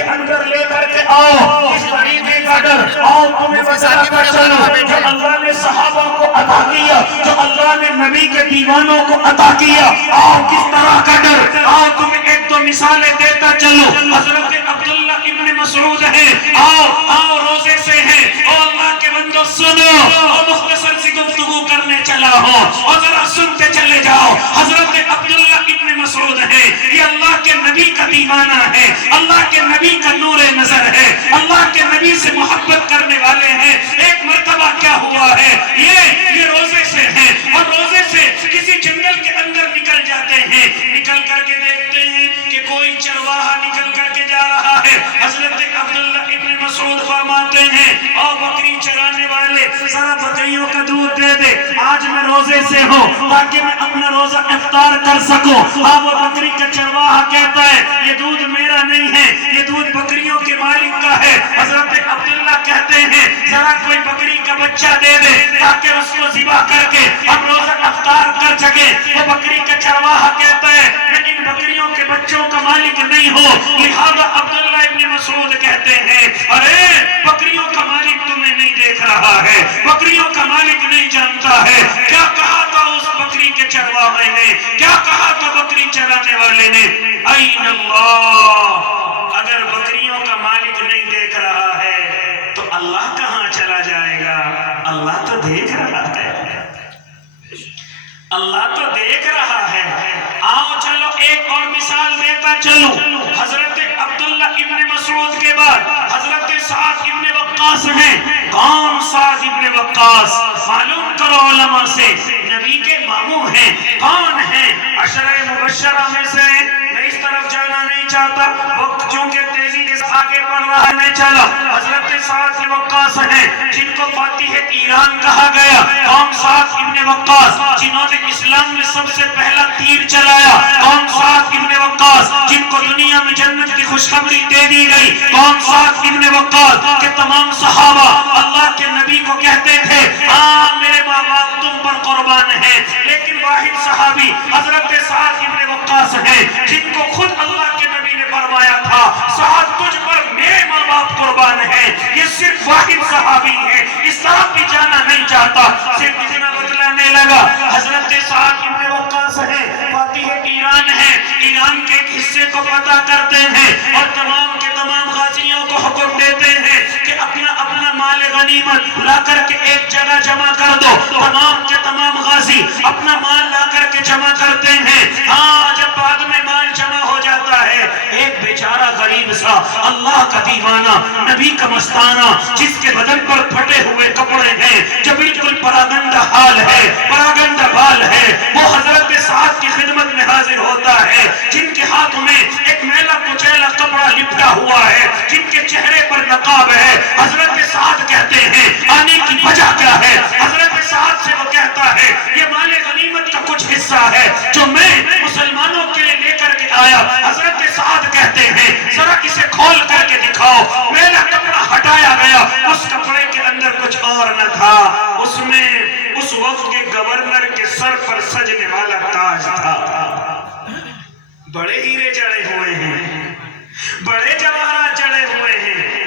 کے اندر لے کر کے آؤ اس طریقے کا ڈر آؤ تمہیں بتاتا چلو جو اللہ نے صحابہ کو عطا کیا جو اللہ نے نبی کے دیوانوں کو عطا کیا آؤ کس طرح کا ڈر آؤ تمہیں ایک دو مثالیں دیتا چلو حضرت عبداللہ ابن مسعود ہے آؤ روزے سے ہیں او اللہ کے بندو سنو اور مختصر سی گفتگو کرنے چلا ہو اور ذرا سنتے چلے جاؤ حضرت عبداللہ ابن مسعود ہے یہ اللہ کے نبی کا دیوانہ ہے اللہ کے نبی کا نور نظر ہے اللہ کے نبی سے محبت کرنے والے ہیں ایک مرتبہ کیا ہوا ہے یہ روزے سے ہیں اور روزے سے کسی جنگل کے اندر نکل جاتے ہیں نکل کر کے دیکھتے ہیں کہ کوئی چرواہا نکل کر کے جا رہا ہے حضرت عبداللہ ابن مسعود فرماتے ہیں اور بکری چرانے والے ذرا بکریوں کا دودھ دے دے آج میں روزے سے ہوں تاکہ میں اپنا روزہ افطار کر سکوں وہ بکری کا چرواہا کہتا ہے یہ دودھ میرا نہیں ہے یہ دودھ بکریوں کے مالک کا ہے حضرت عبداللہ کہتے ہیں ذرا کوئی بکری کا بچہ دے دے تاکہ اس کو ذبح کر کے ہم روزہ افطار کر سکے وہ بکری کا چرواہا کہتا ہے میں ان بکریوں کے بچوں کا مالک نہیں ہوں لہذا عبداللہ ابن مسعود کہتے ہیں ارے بکریوں کا مالک تمہیں نہیں دیکھ رہا ہے بکریوں کا مالک نہیں جانتا ہے کیا کہا تھا اس بکری کے چرواہے نے کیا کہا تھا بکری چرانے والے نے این اللہ اگر بکریوں کا مالک نہیں دیکھ رہا ہے تو اللہ کہاں چلا جائے گا اللہ تو دیکھ رہا ہے اللہ تو دیکھ رہا ہے آؤ چلو ایک اور مثال دیتا چلو حضرت عبداللہ ابن مسعود کے بعد حضرت سعد ابن وقاص ہیں کون سعد ابن وقاص معلوم کرو علماء سے نبی کے ماموں ہیں کون ہیں عشرہ مبشرہ میں سے میں اس طرف جانا نہیں چاہتا وقت چونکہ تیزی کے آگے بڑھ رہا ہے نہیں چلا حضرت سعد ابن وقاص ہیں جن کو فاتح ایران کہا گیا کون سعد ابن وقاص جنہوں نے اسلام میں سب سے پہلا تیر چلایا کون سعد ابن وقاص جن کو دنیا میں جنت کی خوشخبری دے دی گئی کون سعد ابن وقاص کہ تمام صحابہ اللہ کے نبی کو کہتے تھے میرے ماں باپ تم پر قربان ہیں لیکن واحد صحابی حضرت سعد ابن وقاص ہیں جن کو خود اللہ کے نبی نے فرمایا تھا سعد تجھ پر میرے ماں باپ قربان ہیں یہ صرف واحد صحابی ہے اس طرف بھی جانا نہیں چاہتا صرف اتنا بتلانے لگا حضرت سعد ابن وقاص ہیں فاتح ایران ہیں ایران کے ایک حصے کو پتہ کرتے ہیں اور تمام کے تمام غازیوں کو حکم دیتے ہیں کہ اپنا اپنا مال غنیمت لا کر کے ایک جگہ جمع کر دو تمام کے تمام غازی اپنا مال لا کر کے جمع کرتے ہیں جب بعد میں مال جمع ہو جاتا ہے ایک بیچارہ غریب سا اللہ کا دیوانہ نبی کا مستانہ جس کے بدن پر پھٹے ہوئے کپڑے ہیں جو بالکل پراگندہ حال ہے پراگندہ بال ہے وہ حضرت سعد کی خدمت میں حاضر ہوتا ہے جن کے ہاتھ میں ایک میلا کچیلا کپڑا لپٹا ہوا ہے جن کے چہرے پر نقاب ہے حضرت سعد کہتے ہیں آنے کی وجہ کیا ہے حضرت سعد سے وہ کہتا ہے یہ مال غنیمت کا کچھ حصہ ہے جو میں مسلمانوں کے لیے لے کر کے آیا حضرت سعد کہتے ہیں ذرا اسے کھول کر کے دکھاؤ میلا کپڑا ہٹایا گیا اس کپڑے کے اندر کچھ اور نہ تھا اس میں اس وقت کے گورنر کے سر پر سجنے والا تاج تھا بڑے ہیرے جڑے ہوئے ہیں بڑے جواہرات جڑے ہوئے ہیں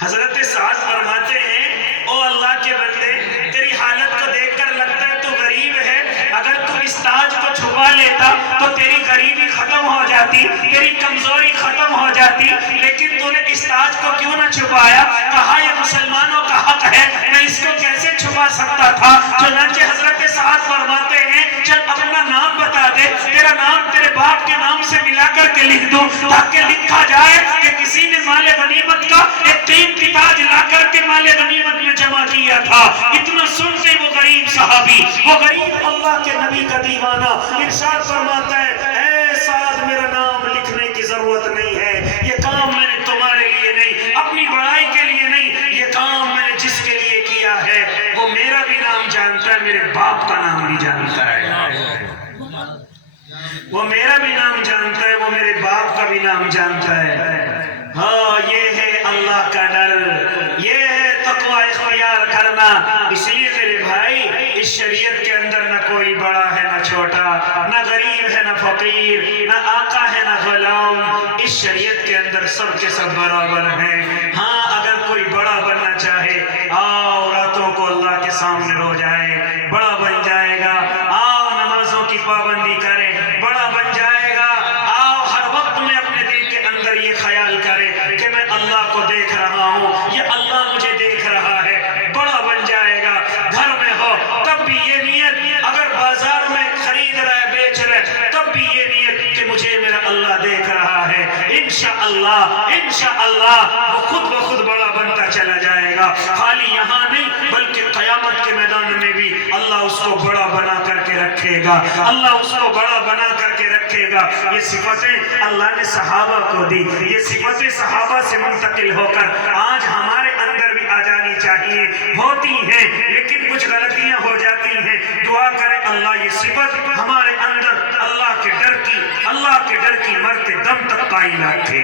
حضرت سعد فرماتے ہیں او اللہ کے بندے تیری حالت کو دیکھ کر لگتا ہے تو غریب ہے اگر تو اس تاج کو چھپا لیتا تو تیری غریبی ختم ہو جاتی تیری کمزوری ختم ہو جاتی لیکن تو نے اس تاج کو کیوں نہ چھپایا کہا یہ مسلمانوں کا حق ہے میں اس کو کیسے چھپا سکتا تھا چنانچہ حضرت سعد فرماتے ہیں چل اپنا نام بتا دے تیرا نام تیرے باپ کے نام سے ملا کر کے لکھ دو تاکہ لکھا جائے کہ کسی نے مال غنیمت کا ایک قیمتی تاج لا کر کے مال غنیمت میں جمع کیا تھا اتنا سنتے وہ غریب صحابی وہ غریب اللہ کے نبی کا دیوانہ ارشاد فرماتا ہے اے سعد میرا نام لکھنے کی ضرورت نہیں ہے یہ کام میں نے تمہارے لیے نہیں اپنی بڑائی کے لیے نہیں یہ کام میں نے جس کے لیے کیا ہے وہ میرا بھی نام جانتا ہے میرے باپ کا نام بھی جانتا ہے وہ میرا بھی نام جانتا ہے وہ میرے باپ کا بھی نام جانتا ہے یہ ہے اللہ کا ڈر یہ ہے تقوی اختیار کرنا اس لیے میرے بھائی اس شریعت کے اندر نہ کوئی بڑا ہے نہ چھوٹا، نہ غریب ہے نہ فقیر، نہ آقا ہے نہ غلام، اس شریعت کے اندر سب کے سب برابر ہیں۔ ہاں اگر کوئی بڑا بننا چاہے، آؤ راتوں کو اللہ کے سامنے رو جائے، بڑا بن جائے گا۔ آؤ نمازوں کی پابندی کرے، بڑا بن جائے گا۔ آؤ ہر وقت میں اپنے دل کے اندر یہ خیال کرے کہ میں اللہ کو دیکھ رہا ہوں، یہ اللہ مجھے دیکھ رہا ہے، بڑا بن جائے گا۔ گھر میں ہو تب بھی یہ نیت، اگر بازار میں خرید رہے بیچ رہے تب بھی یہ نیت کہ مجھے میرا اللہ دیکھ رہا ہے۔ انشاءاللہ وہ خود بخود بڑا بنتا چلا جائے گا، خالی یہاں نہیں بلکہ قیامت کے میدان میں بھی اللہ اس کو بڑا بنا کر کے رکھے گا، اللہ اس کو بڑا بنا کر کے رکھے گا۔ یہ صفتیں اللہ نے صحابہ کو دی، یہ صفتیں صحابہ سے منتقل ہو کر آج ہمارے اندر بھی آ جانی چاہیے، ہوتی ہیں لیکن کچھ غلطیاں ہو جاتی ہیں۔ دعا کرے اللہ یہ صفت ہمارے اندر اللہ کے ڈر کی مرتے دم تک قائم رکھے۔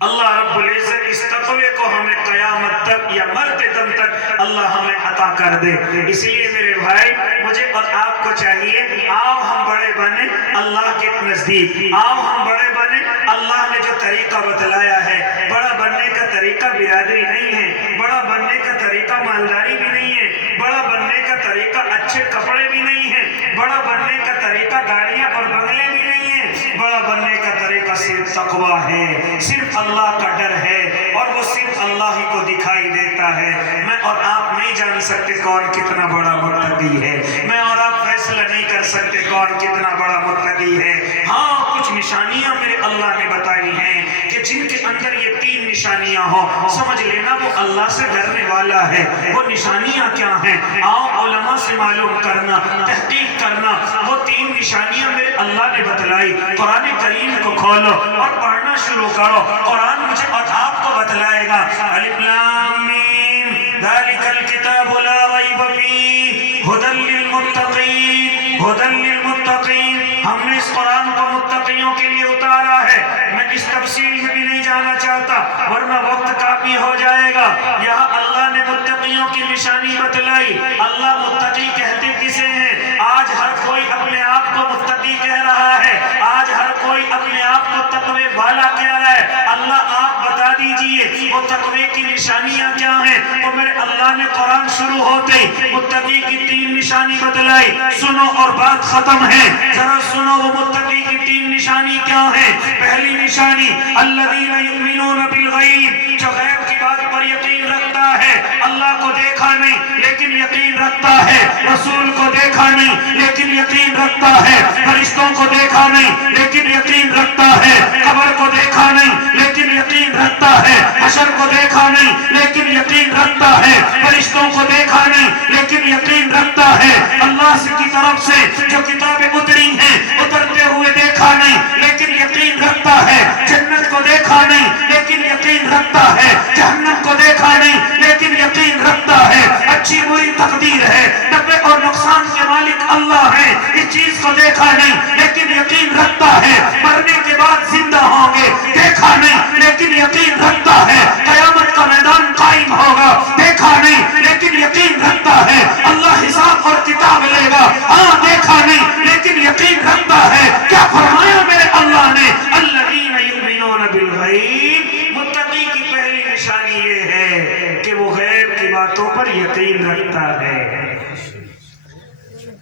اللہ رب العزت اس تقوی کو ہمیں قیامت تک یا مرتے دم تک اللہ ہمیں عطا کر دے۔ اس لیے میرے بھائی مجھے اور آپ کو چاہیے، آؤ ہم بڑے بنے اللہ کے نزدیک، آؤ ہم بڑے بنے۔ اللہ نے جو طریقہ بتلایا ہے، بڑا بننے کا طریقہ برادری نہیں ہے، بڑا بننے کا طریقہ مالداری بھی نہیں ہے، بڑا بننے کا طریقہ اچھے کپڑے بھی نہیں ہے، بڑا بننے کا طریقہ گاڑیاں اور بنگلے بھی نہیں ہے۔ بڑا بننے کا طریقہ صرف تقویٰ ہے، صرف اللہ کا ڈر ہے، اور وہ صرف اللہ ہی کو دکھائی دیتا ہے۔ میں اور آپ نہیں جان سکتے کون کتنا بڑا متقی ہے، میں اور آپ فیصلہ نہیں کر سکتے کون کتنا بڑا متقی ہے۔ ہاں کچھ نشانیاں میرے اللہ نے بتائی ہیں کہ جن کے اندر یہ 3 نشانیاں ہوں، سمجھ لینا وہ اللہ سے ڈرنے والا ہے۔ وہ نشانیاں کیا ہیں؟ آؤ علماء سے معلوم کرنا، تحقیق کرنا۔ وہ 3 نشانیاں میرے اللہ نے بتلائی۔ قرآن کریم کو کھولو اور پڑھنا شروع کرو، قرآن مجھے اور آپ کو بتلائے گا۔ الف لام میم ذالک الکتاب لا ریب فیہ ھدی للمتقین، ھدی للمتقین۔ ہم نے اس قرآن کو متقیوں کے لیے اتارا ہے۔ میں اس تفصیل میں بھی نہیں جانا چاہتا ورنہ وقت کافی ہو جائے گا۔ یہاں اللہ نے متقیوں کی نشانی بتلائی۔ اللہ متقی کہتے کسے ہیں؟ آج ہر کوئی اپنے آپ کو متقی کہہ رہا ہے، آج ہر کوئی اپنے آپ کو تقوی والا کہہ رہا ہے۔ اللہ آپ بتا دیجئے وہ تقوی کی نشانیاں کیا ہیں؟ تو میرے اللہ نے قرآن شروع ہوتے متقی کی 3 نشانی بتلائی۔ سنو اور بات ختم ہے، ذرا سنو وہ متقی کی 3 نشانی کیا ہیں۔ پہلی نشانی الذین یؤمنون بالغیب، جو غیب کی بات پر یقین رکھتا ہے، اللہ کو دیکھا نہیں لیکن یقین رکھتا ہے، رسول کو دیکھا نہیں لیکن یقین رکھتا ہے، فرشتوں کو دیکھا نہیں لیکن یقین رکھتا ہے، قبر کو دیکھا نہیں لیکن یقین رکھتا ہے، حشر کو دیکھا نہیں لیکن یقین رکھتا ہے، فرشتوں کو دیکھا نہیں لیکن یقین رکھتا ہے، اللہ سے کی طرف سے جو کتابیں اتری ہیں اترتے ہوئے دیکھا نہیں لیکن یقین رکھتا ہے، جنت کو دیکھا نہیں لیکن یقین رکھتا ہے، جہنم کو دیکھا نہیں لیکن یقین رکھتا ہے، اچھی بری تقدیر ہے، نفع اور نقصان کے مالک اللہ ہے، اس چیز کو دیکھا نہیں لیکن یقین رکھتا ہے، مرنے کے بعد زندہ ہوں گے دیکھا نہیں لیکن یقین رکھتا ہے، قیامت کا میدان قائم ہوگا دیکھا نہیں لیکن یقین رکھتا ہے، اللہ حساب اور کتاب لے گا ہاں دیکھا نہیں لیکن یقین رکھتا ہے۔ کیا فرمایا میرے اللہ نے؟ الذین یؤمنون بالغیب، متقی کی پہلی نشانی یہ ہے کہ وہ غیب کی باتوں پر یقین رکھتا ہے۔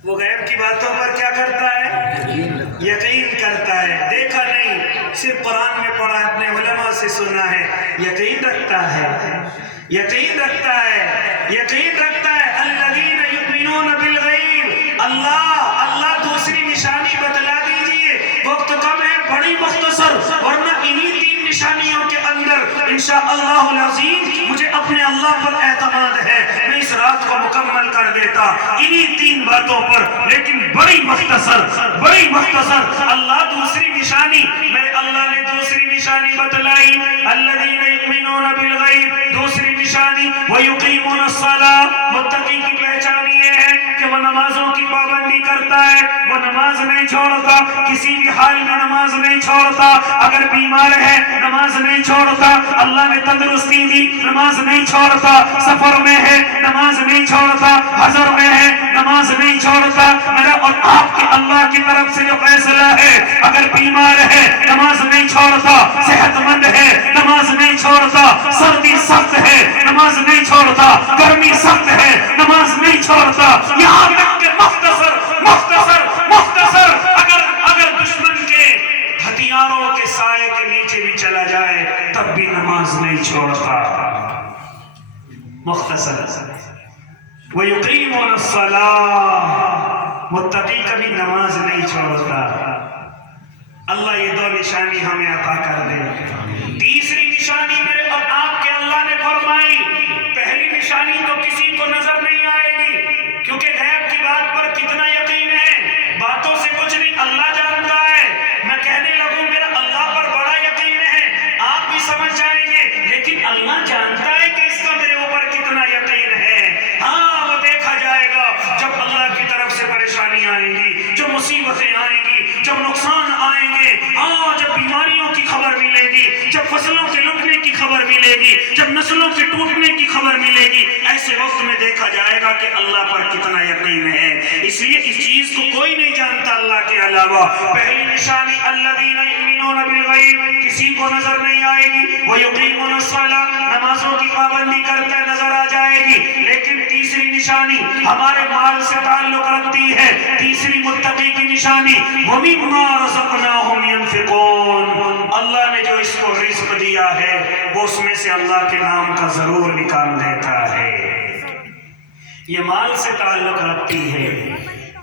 وہ غیب کی باتوں پر کیا کرتا ہے؟ یقین کرتا ہے، دیکھا نہیں، صرف قرآن میں پڑھا، اپنے علماء سے سنا ہے، یقین رکھتا ہے، یقین رکھتا ہے، یقین رکھتا ہے۔ الذین یؤمنون بالغیب، اللہ دوسری نشانی بتلا دیجئے، وقت کم ہے، بڑی مختصر، ورنہ انہی 3 نشانیوں کے اندر انشاءاللہ العظیم مجھے اپنے اللہ پر اعتماد ہے، میں اس رات کو مکمل کر دیتا انہی 3 باتوں پر، لیکن بڑی مختصر اللہ دوسری نشانی، میرے اللہ نے دوسری نشانی بتلائی۔ الذین یؤمنون بالغیب، دوسری نشانی ویقیمون الصلاۃ، متقی کی پہچان یہ ہے کہ وہ نمازوں کی پابندی کرتا ہے، وہ نماز نہیں چھوڑتا، کسی بھی حال میں نماز نہیں چھوڑتا، اگر بیمار ہے نماز نہیں چھوڑتا، اللہ نے تندرستی دی نماز نہیں چھوڑتا، سفر میں ہے نماز نہیں چھوڑتا، حضر میں ہے نماز نہیں چھوڑتا۔ میرا اور آپ کے اللہ کی طرف سے جو فیصلہ ہے، اگر بیمار ہے نماز نہیں چھوڑتا، صحت مند ہے نماز نہیں چھوڑتا، سردی سخت ہے نماز نہیں چھوڑتا، گرمی سخت ہے نماز نہیں چھوڑتا، یہاں تک کہ مختصر اگر دشمن کے ہتھیاروں کے سائے کے نیچے بھی چلا جائے تب بھی نماز نہیں چھوڑتا۔ مختصر وَيُقِيمُونَ الصَّلَاةَ، متقی کبھی نماز نہیں چھوڑتا۔ اللہ یہ دو نشانی ہمیں عطا کر دے۔ تیسری نشانی میرے اور آپ کے اللہ نے فرمائی، پہلی نشانی تو کسی کو نظر نہیں آئے گی، کیونکہ غیب کی بات پر کتنا یقین ہے، باتوں سے کچھ نہیں، اللہ جانتا ہے۔ میں کہنے لگوں میرا اللہ پر بڑا یقین ہے، آپ بھی سمجھ جائیں گے، لیکن اللہ جانتا ہے کہ اس کا میرے اوپر کتنا یقین ہے۔ ہاں وہ دیکھا جائے گا جب اللہ کی طرف سے پریشانی آئیں گی، جو مصیبتیں آئیں گی، جب نقصان آئیں گے، ہاں جب بیماریوں کی خبر ملے گی، جب فصلوں کے لٹنے کی خبر ملے گی، جب نسلوں کے ٹوٹنے کی خبر ملے گی، ایسے وقت میں دیکھا جائے گا کہ اللہ پر کتنا یقین ہے۔ اس لیے اس چیز کو کوئی نہیں جانتا اللہ کے علاوہ۔ پہلی نشانی الذین یؤمنون بالغیب، کسی کو نظر نہیں آئے گی، ویقیمون الصلاۃ، نمازوں کی پابندی کرتے نظر آ جائے گی۔ لیکن تیسری نشانی ہمارے مال سے تعلق رکھتی ہے، تیسری متقی کی نشانی وَمِمَّا رَزَقْنَاهُمْ يُنْفِقُونَ، اللہ نے جو اس کو رزق دیا ہے وہ اس میں سے اللہ کے نام کا ضرور نکال دیتا ہے۔ یہ مال سے تعلق رکھتی ہے،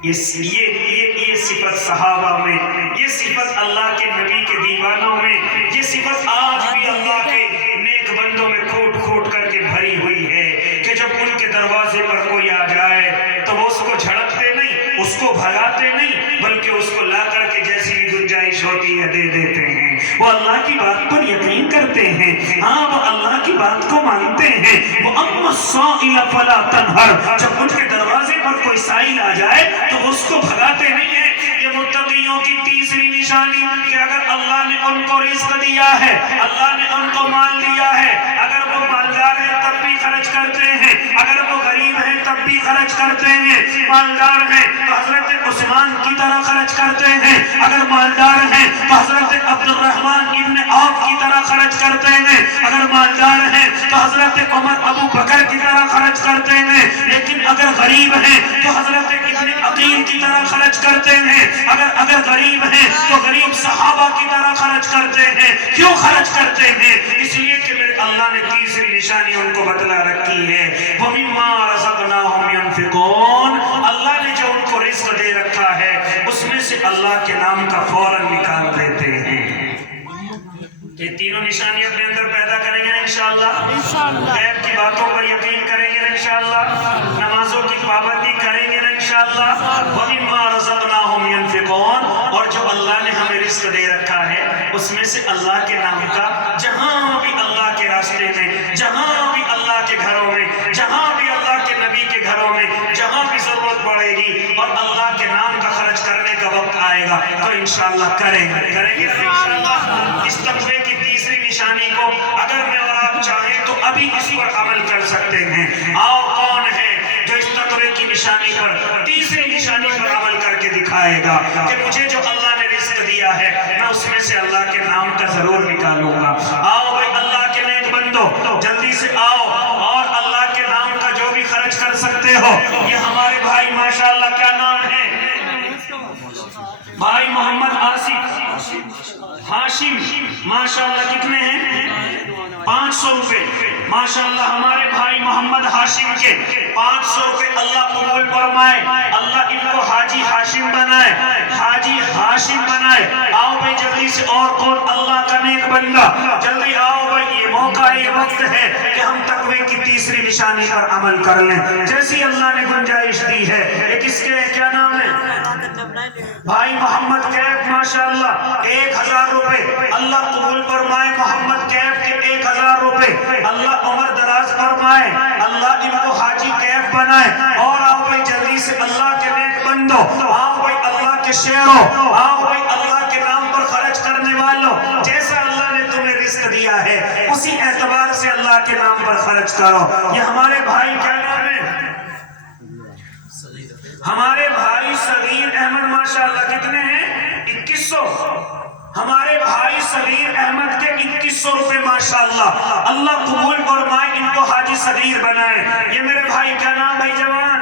یہ صفت صحابہ میں، یہ صفت اللہ کے نبی کے دیوانوں میں، یہ صفت آج بھی اللہ کے نیک بندوں میں کھوٹ کھوٹ کر کے بھری ہوئی ہے کہ جب ان کے دروازے پر کوئی آ جائے تو وہ اس کو جھڑکتے نہیں، اس کو بھگاتے نہیں، بلکہ اس کو لا کر کے جیسی بھی گنجائش ہوتی ہے دے دیتے ہیں۔ وہ اللہ کی بات پر یقین کرتے ہیں، ہاں وہ اللہ کی بات کو مانتے ہیں۔ وَأَمَّا السَّائِلَ فَلَا تَنْهَرْ، جب ان کے دروازے پر کوئی سائل آ جائے تو وہ اس کو بھگاتے نہیں ہیں۔ یہ متقیوں کی تیسری نشانی کہ اگر اللہ نے ان کو رزق دیا ہے، اللہ نے ان کو مال دیا ہے، اگر وہ مالدار ہے تب بھی خرچ کرتے ہیں، اگر وہ غریب ہے تب بھی خرچ کرتے ہیں۔ مالدار ہیں تو حضرت عثمان کی طرح خرچ کرتے ہیں، اگر مالدار ہیں تو حضرت عبد الرحمن ابن عوف کی طرح خرچ کرتے ہیں، اگر مالدار ہیں تو حضرت عمر ابو بکر کی طرح خرچ کرتے ہیں، لیکن اگر غریب ہیں تو حضرت ابن عقیل کی طرح خرچ کرتے ہیں، اگر غریب ہیں تو غریب صحابہ کی طرح خرچ کرتے ہیں۔ کیوں خرچ کرتے ہیں؟ اس لیے کہ میرے اللہ نے تیسری نشانی ان کو بتلا رکھی ہے، وَمِمَّا رَزَقْنَاهُمْ يُنْفِقُونَ، اللہ نے جو ان کو رزق دے رکھا ہے اس میں سے اللہ کے نام کا فوراً نکال دیتے ہیں۔ یہ تینوں نشانی اپنے اندر پیدا کریں گے انشاءاللہ، غیب کی باتوں پر یقین کریں گے انشاءاللہ، نمازوں کی پابندی کریں گے انشاءاللہ، وَمِمَّا رَزَقْنَاهُمْ يُنْفِقُونَ، اور جو اللہ نے ہمیں رزق دے رکھا ہے اس میں سے اللہ کے نام کا، جہاں بھی اللہ کے راستے میں، جہاں بھی اللہ کے گھروں میں، جہاں بھی اللہ کے نبی کے گھروں میں، جہاں بھی ضرورت پڑے گی اور اللہ کے نام کا خرچ کرنے کا وقت آئے گا تو انشاءاللہ کریں گے انشاءاللہ۔ اس تقوی کی تیسری نشانی کو اگر میں اور آپ چاہیں تو ابھی اس پر عمل کر سکتے ہیں۔ آؤ کون ہے جو اس تقوی کی نشانی پر، تیسری نشانی پر عمل کر کے دکھائے گا کہ مجھے جو اللہ نے رزق دیا ہے میں اس میں سے اللہ کے نام کا ضرور نکالوں گا۔ آؤ بھائی اللہ کے نیک بندو جلدی سے آؤ اور اللہ کے نام کا جو بھی خرچ کر سکتے ہو۔ یہ ہمارے بھائی ماشاءاللہ کیا نام ہے؟ بھائی محمد آصف ہاشم، ماشاءاللہ کتنے ہیں؟ 500 روپے، ماشاءاللہ ہمارے بھائی محمد ہاشم کے 500 روپے اللہ قبول فرمائے، اللہ ان کو حاجی ہاشم بنائے، حاجی ہاشم بنائے۔ آؤ بھائی جلدی سے، اور کون اللہ کا نیک بندہ، جلدی آؤ بھائی، یہ موقع یہ وقت ہے کہ ہم تقوی کی تیسری نشانی پر عمل کر لیں جیسی اللہ نے گنجائش دی ہے۔ ایک اس کے کیا نام ہے؟ بھائی محمد کیف، ماشاءاللہ 1000 روپے اللہ قبول فرمائے، محمد کیف کے 1000 روپے اللہ عمر دراز فرمائے، اللہ ان کو حاجی کیف بنائے۔ اور آؤ بھائی جلدی سے اللہ کے نیک بندو، آؤ بھائی اللہ کے شیروں، آؤ بھائی اللہ کے نام پر خرچ کرنے والوں، جیسا اللہ نے تمہیں رزق دیا ہے اسی اعتبار سے اللہ کے نام پر خرچ کرو۔ یہ ہمارے بھائی کیا نام ہے؟ ہمارے بھائی صغیر احمد ماشاءاللہ کتنے ہیں؟ 2100۔ ہمارے بھائی صغیر احمد کے 2100 روپے ماشاءاللہ، اللہ قبول فرمائے، ان کو حاجی صغیر بنائے۔ یہ میرے بھائی کیا نام بھائی جوان؟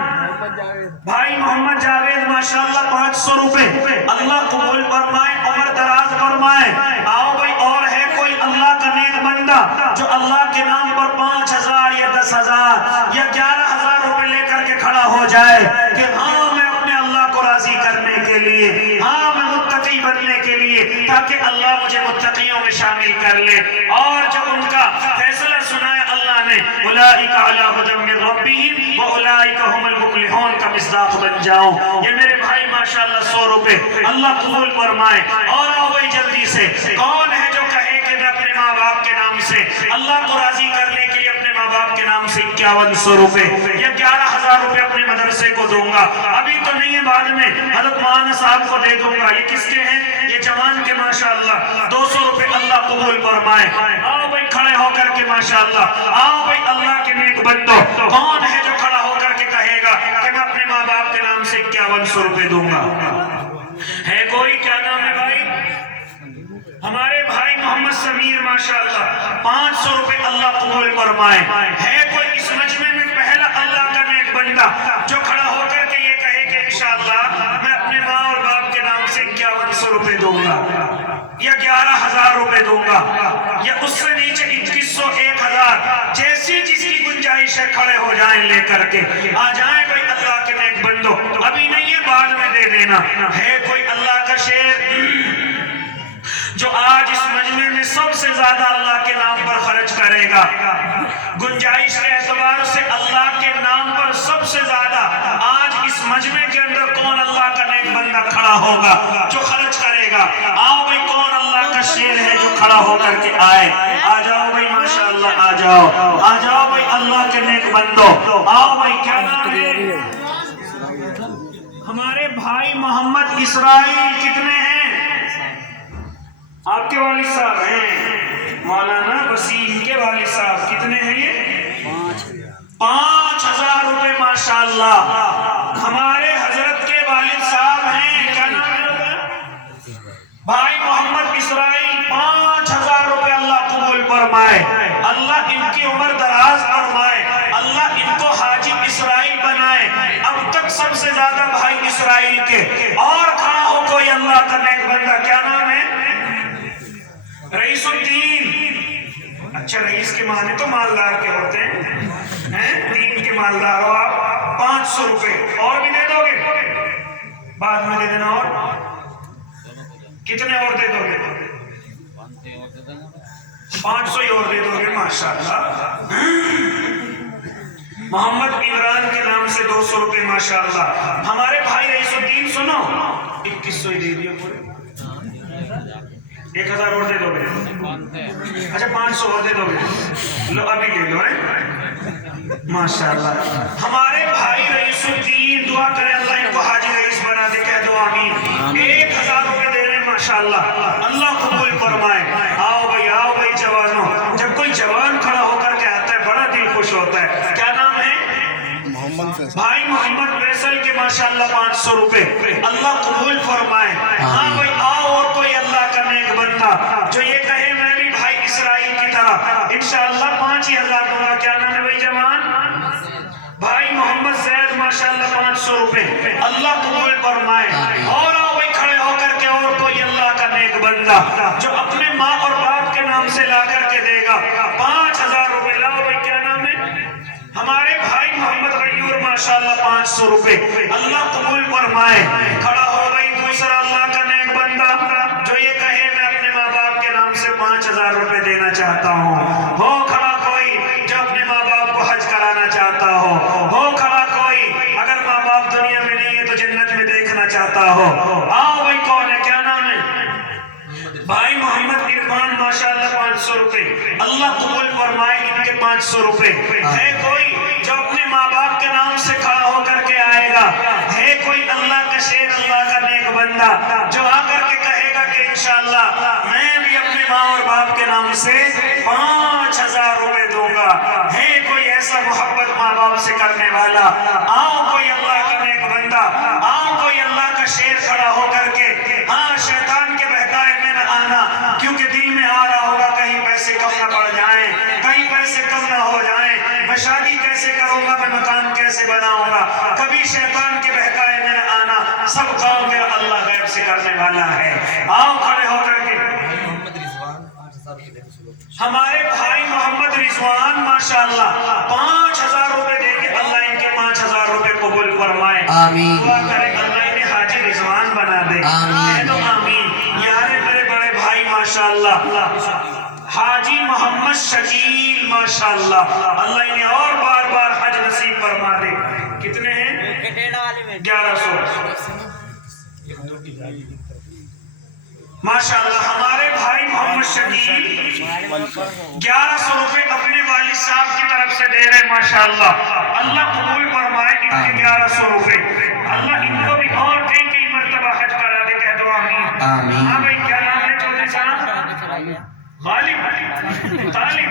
بھائی محمد جاوید ماشاءاللہ 500 روپے، اللہ قبول فرمائے، عمر دراز فرمائے۔ آؤ بھائی اور ہے کوئی اللہ کا نیک بندہ جو اللہ کے نام پر 5000 یا 10000 یا 11000 روپے لے کر کے کھڑا ہو جائے کہ ہاں میں اپنے اللہ کو راضی کرنے کے لیے، ہاں میں متقی بننے کے لیے، تاکہ اللہ مجھے متقیوں میں شامل کر لے۔ اور جب ان کا فیصلہ سنایا اللہ نے، اولئک علی ھدی من ربہم واولئک ھم المفلحون کا مصداق بن جاؤں۔ یہ میرے بھائی ماشاءاللہ 100 روپے، اللہ قبول فرمائے۔ اور آؤ بھائی جلدی سے، کون ہے جو کہے کہ میں اپنے ماں باپ کے نام سے اللہ کو راضی کرنے کے لیے اپنے ماں باپ کے نام سے 5100 روپے یا 11000 روپے اپنے مدرسے کو دوں گا؟ ابھی تو نہیں ہے، بعد میں حضرت مولانا صاحب کو دے دوں گا۔ یہ کس کے ہیں؟ یہ جوان کے ماشاءاللہ 200 روپے، اللہ قبول فرمائے۔ آؤ بھائی کھڑے ہو کر کے ماشاءاللہ، آؤ بھائی اللہ کے نیک بندو، کون ہے جو کھڑا ہو کر کے کہے گا کہ میں اپنے ماں باپ کے نام سے 5100 روپے دوں گا؟ ہے کوئی؟ کیا نام ہے بھائی؟ ہمارے بھائی محمد سمیر ماشاءاللہ 500 روپے، اللہ قبول فرمائے۔ ہے کوئی اس مجمع میں پہلا اللہ کا نیک بندہ جو کھڑا ہو کر کے یہ کہے کہ انشاءاللہ میں اپنے ماں اور باپ کے نام سے 5100 روپے دوں گا یا 11000 روپے دوں گا یا اس سے نیچے 2100 1000، جیسی جس کی گنجائش ہے، کھڑے ہو جائیں لے کر کے آ جائیں بھائی اللہ کے نیک بندو، ابھی نہیں ہے بعد میں دے دینا۔ ہے کوئی اللہ کا شیر جو آج اس مجمع میں سب سے زیادہ اللہ کے نام پر خرچ کرے گا؟ گنجائش کے اعتبار سے اللہ کے نام پر سب سے زیادہ آج اس مجمع کے اندر کون اللہ کا نیک بندہ کھڑا ہوگا جو خرچ کرے گا؟ آؤ بھائی کون اللہ کا شیر ہے جو کھڑا ہو کر کے آئے؟ آ جاؤ بھائی ماشاءاللہ، آ جاؤ، آ جاؤ بھائی اللہ کے نیک بندو۔ آؤ بھائی کیا نام ہے؟ ہمارے بھائی محمد اسرائیل کتنے ہیں؟ آپ کے والد صاحب ہیں مولانا وسیم کے والد صاحب، کتنے ہیں یہ؟ 5000 روپے ماشاءاللہ۔ ہمارے حضرت کے والد صاحب ہیں، کیا نام ہے؟ بھائی محمد اسرائیل 5000 روپے، اللہ قبول فرمائے، اللہ ان کی عمر دراز فرمائے، اللہ ان کو حاجی اسرائیل بنائے۔ اب تک سب سے زیادہ بھائی اسرائیل کے، اور کھڑا ہو کوئی اللہ کا نیک بندہ، کیا نام ہے؟ رئیس الدین۔ اچھا، رئیس کے معنی تو مالدار کے ہوتے ہیں، دین کے مالدار ہو آپ۔ 500 روپے اور بھی دے دو گے؟ بعد میں دے دینا۔ اور کتنے اور دے دو گے؟ 500 ہی اور دے دو گے ماشاءاللہ۔ محمد عمران کے نام سے 200 روپے ماشاءاللہ۔ ہمارے بھائی رئیس الدین سنو، 2100 ہی دے دیا پورے، 1000 اور دے دو گے؟ اچھا 500 اور دے دو گے؟ لو ابھی لے لو ماشاءاللہ۔ ہمارے بھائی رئیس الدین، دعا کرے اللہ ان کو حاجی رئیس بنا دے، کہہ دو آمین۔ 1000 روپے دے رہے ہیں ماشاءاللہ، اللہ قبول فرمائے۔ آؤ بھائی، آؤ بھائی جوانوں، جب کوئی جوان کھڑا ہو کر کے آتا ہے بڑا دل خوش ہوتا ہے۔ کیا نام ہے؟ بھائی محمد فیصل کے ماشاءاللہ 500 روپے، اللہ قبول فرمائے۔ ہاں بھائی آؤ، اور کوئی اللہ کا نیک بندہ جو یہ کہے میں بھی بھائی اسرائیل کی طرح انشاءاللہ 5000 دوں گا؟ کیا نام ہے بھائی جوان؟ بھائی محمد زید ماشاءاللہ 500 روپے، اللہ قبول فرمائے۔ اور آؤ بھائی کھڑے ہو کر کے، اور کوئی اللہ کا نیک بندہ جو اپنے ماں اور باپ کے نام سے لا کر کے دے گا 5000 روپے؟ لاؤ بھائی، کیا نام ہے؟ ہمارے بھائی محمد غیور ماشاءاللہ 500 روپے، اللہ قبول فرمائے۔ کھڑا ہو بھائی دوسرا اللہ کا نیک بندہ جو یہ کہے میں اپنے ماں باپ کے نام سے 5000 روپے دینا چاہتا ہوں۔ ہو کھڑا کوئی جو اپنے ماں باپ کو حج کرانا چاہتا ہو کھڑا کوئی اگر ماں باپ دنیا میں نہیں ہے تو جنت میں دیکھنا چاہتا ہو؟ آؤ بھائی کون ہے؟ کیا نام ہے؟ بھائی محمد عرفان ماشاءاللہ 500 روپے، اللہ قبول فرمائے ان کے 500 روپے۔ ہے کوئی جو اپنے ماں باپ کے نام سے کھڑا ہو کر کے آئے گا؟ ہے کوئی اللہ کا شیر، اللہ کا نیک بندہ جو آ کر کے کہے گا کہ انشاءاللہ میں بھی اپنے ماں اور باپ کے نام سے 5000 روپے دوں گا. ہے کوئی ایسا محبت ماں باپ سے کرنے والا؟ آؤ کوئی اللہ کا نیک بندہ، آؤ کوئی اللہ کا شیر کھڑا ہو کر کے. ہاں شیطان کے بہکائے میں نہ آنا، کیونکہ دل میں آ رہا ہوگا کہیں پیسے کم نہ پڑ جائیں، کہیں پیسے کم نہ ہو جائیں، میں شادی کیسے کروں گا، میں مکان کیسے بناؤں گا. کبھی شیطان کے بہکائے میں نہ آنا، سب کام میرا اللہ غیب سے کرنے والا ہے. آؤ کھڑے ہو کر کے. ہمارے بھائی محمد رضوان ماشاءاللہ 5000 روپے دیں گے. اللہ ان کے 5000 روپے قبول فرمائے. آمین. دعا کریں اللہ انہیں حاجی رضوان بنا دے. آمین. تو آمین. یارے میرے بڑے بھائی ماشاءاللہ حاجی محمد شکیل ماشاءاللہ، اللہ انہیں اور بار بار حج نصیب فرما دے. کتنے ہیں؟ 1100 ماشاءاللہ. ہمارے بھائی محمد شکیل 1100 روپے اپنے والد صاحب کی طرف سے دے رہے ماشاءاللہ. اللہ قبول فرمائے ان کے 1100 روپے. اللہ ان کو بھی اور کئی مرتبہ حج کرا دے. کہہ دو آمین. ہاں بھائی کیا نام ہے چودھری صاحب؟ غالب طالب.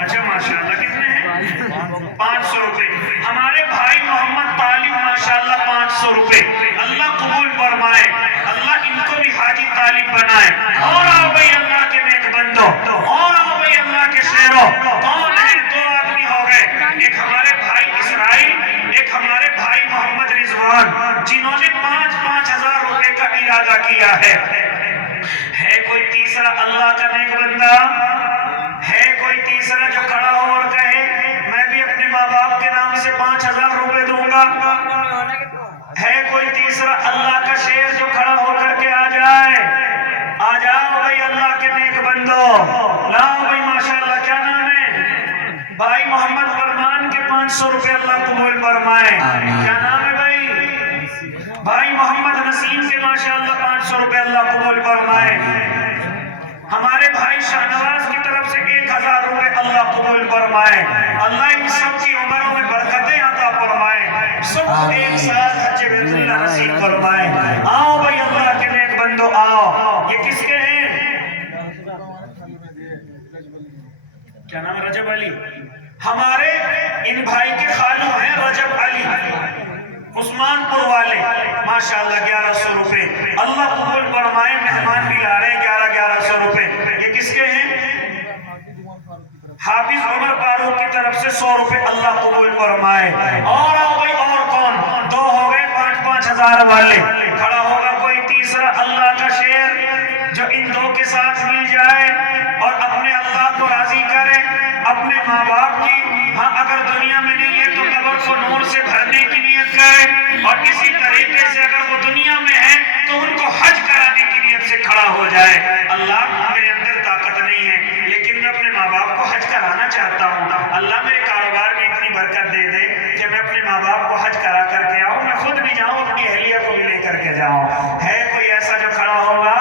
اچھا ماشاءاللہ. کتنے ہیں؟ 500 روپے. ہمارے بھائی محمد طالب ماشاءاللہ 500 روپے. اللہ قبول فرمائے. اللہ ان کو بھی حاجی طالب بنائے. اور آؤ بھائی اللہ کے نیک بندو، اور آؤ بھائی اللہ کے شیروں. کون ہے؟ 2 آدمی ہو گئے. ایک ہمارے بھائی اسرائیل، ایک ہمارے بھائی محمد رضوان، جنہوں نے 5,000 روپے کا ارادہ کیا ہے. ہے کوئی تیسرا اللہ کا نیک بندہ؟ ہے کوئی تیسرا جو کھڑا ہو اور کہے میں بھی اپنے ماں باپ کے نام سے 5000 روپے دوں گا؟ ہے کوئی تیسرا اللہ کا شیر جو کھڑا ہو کر کے آ جائے؟ آ جاؤ بھائی اللہ کے نیک بندو. لاؤ بھائی ماشاءاللہ. کیا نام ہے؟ بھائی محمد فرمان کے 500 روپے اللہ قبول فرمائے. کیا نام ہے بھائی؟ بھائی محمد نسیم کے ماشاءاللہ 500 روپے اللہ قبول فرمائے. ہمارے بھائی شاہنواز کی طرف سے 1000 روپے اللہ قبول فرمائے. اللہ ان سب کی عمروں میں برکتیں عطا فرمائے. سب کو ایک ساتھ حج بیت اللہ نصیب فرمائے. آؤ بھائی اللہ کے نیک بندو آؤ. یہ کس کے ہیں؟ کیا نام ہے؟ رجب علی. ہمارے ان بھائی کے خالو ہیں رجب علی عثمان پور والے ماشاءاللہ. 1100 روپے اللہ قبول فرمائے. مہمان بھی لا رہے 1100 روپے. یہ کس کے ہیں؟ حافظ عمر فاروق کی طرف سے 100 روپے اللہ قبول فرمائے. اور آؤ بھائی. اور کون؟ 2 ہو گئے. 5,000 والے. کھڑا ہوگا کوئی تیسرا اللہ کا شیر جو ان 2 کے ساتھ مل جائے اور اپنے اللہ کو راضی کرے، اپنے ماں باپ کی. ہاں اگر دنیا میں نہیں ہے تو قبر کو نور سے بھرنے کی نیت کرے، اور اسی طریقے سے اگر وہ دنیا میں ہے تو ان کو حج کرانے کی نیت سے کھڑا ہو جائے. اللہ میرے اندر طاقت نہیں ہے لیکن میں اپنے ماں باپ کو حج کرانا چاہتا ہوں. اللہ میرے کاروبار میں اتنی برکت دے دے کہ میں اپنے ماں باپ کو حج کرا کر کے آؤں، میں خود بھی جاؤں، اپنی اہلیہ کو بھی لے کر کے جاؤں. ہے کوئی ایسا جو کھڑا ہوگا؟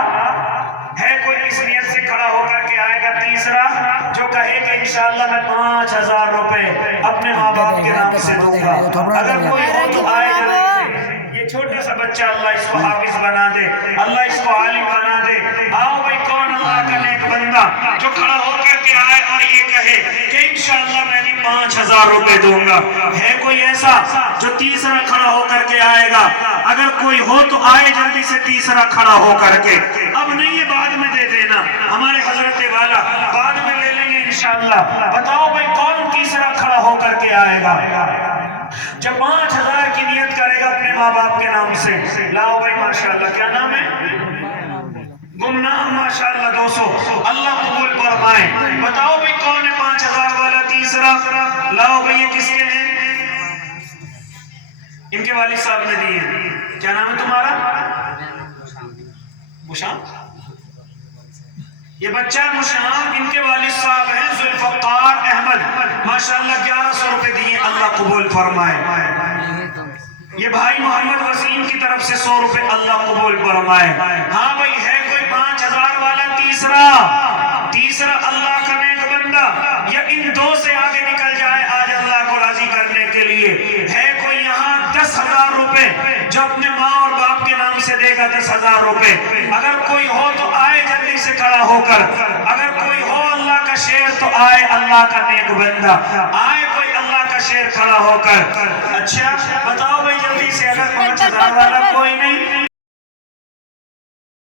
ہے کوئی اس نیت سے کھڑا ہو کر کے آئے گا تیسرا جو کہے کہ انشاءاللہ میں 5000 روپے اپنے ماں باپ کے نام سے دوں گا؟ اگر کوئی ہو تو آئے جلدی سے. یہ چھوٹا سا بچہ اللہ اس کو حافظ بنا دے، اللہ اس کو عالم بنا دے. آؤ بھائی کون اللہ کا نیک بندہ جو کھڑا ہو کر کے آئے اور یہ کہے کہ انشاءاللہ میں بھی 5000 روپے دوں گا؟ ہے کوئی ایسا جو تیسرا کھڑا ہو کر کے آئے گا؟ اگر کوئی ہو تو آئے جلدی سے تیسرا کھڑا ہو کر کے. اب نہیں ہے بعد میں دے دینا، ہمارے حضرت والا بعد میں لے لیں گے انشاءاللہ. بتاؤ بھائی کون تیسرا کھڑا ہو کر کے آئے گا جب 5000 کی نیت کرے گا اپنے ماں باپ کے نام سے؟ لاؤ بھائی ماشاءاللہ. کیا نام ہے؟ گمنام ماشاءاللہ 200 اللہ قبول فرمائے. بتاؤ بھائی کون ہے 5000 والا تیسرا؟ لاؤ بھائی. یہ کس کے ہیں؟ ان کے والد صاحب نے دیے. کیا نام ہے تمہارا؟ مشام. یہ بچہ مشام ان کے والد صاحب ہیں ذوالفقار احمد ماشاءاللہ 1100 روپے دیے اللہ قبول فرمائے. یہ بھائی محمد وسیم کی طرف سے 100 روپے اللہ قبول فرمائے. ہاں بھائی ہے کوئی 5000 والا تیسرا اللہ کا نیک بندہ یا ان 2 سے آگے نکل جائے آج اللہ کو راضی کرنے کے لیے؟ ہے کوئی یہاں 10,000 روپے جو اپنے ماں اور باپ کے نام سے دے گا؟ 10 10,000 روپے. اگر کوئی ہو تو آئے جلدی سے کھڑا ہو کر. اگر کوئی ہو اللہ کا شیر تو آئے اللہ کا نیک بندہ. آئے کوئی اللہ کا شیر کھڑا ہو کر. اچھا بتاؤ بھائی جلدی سے, اگر 5,000 والا کوئی نہیں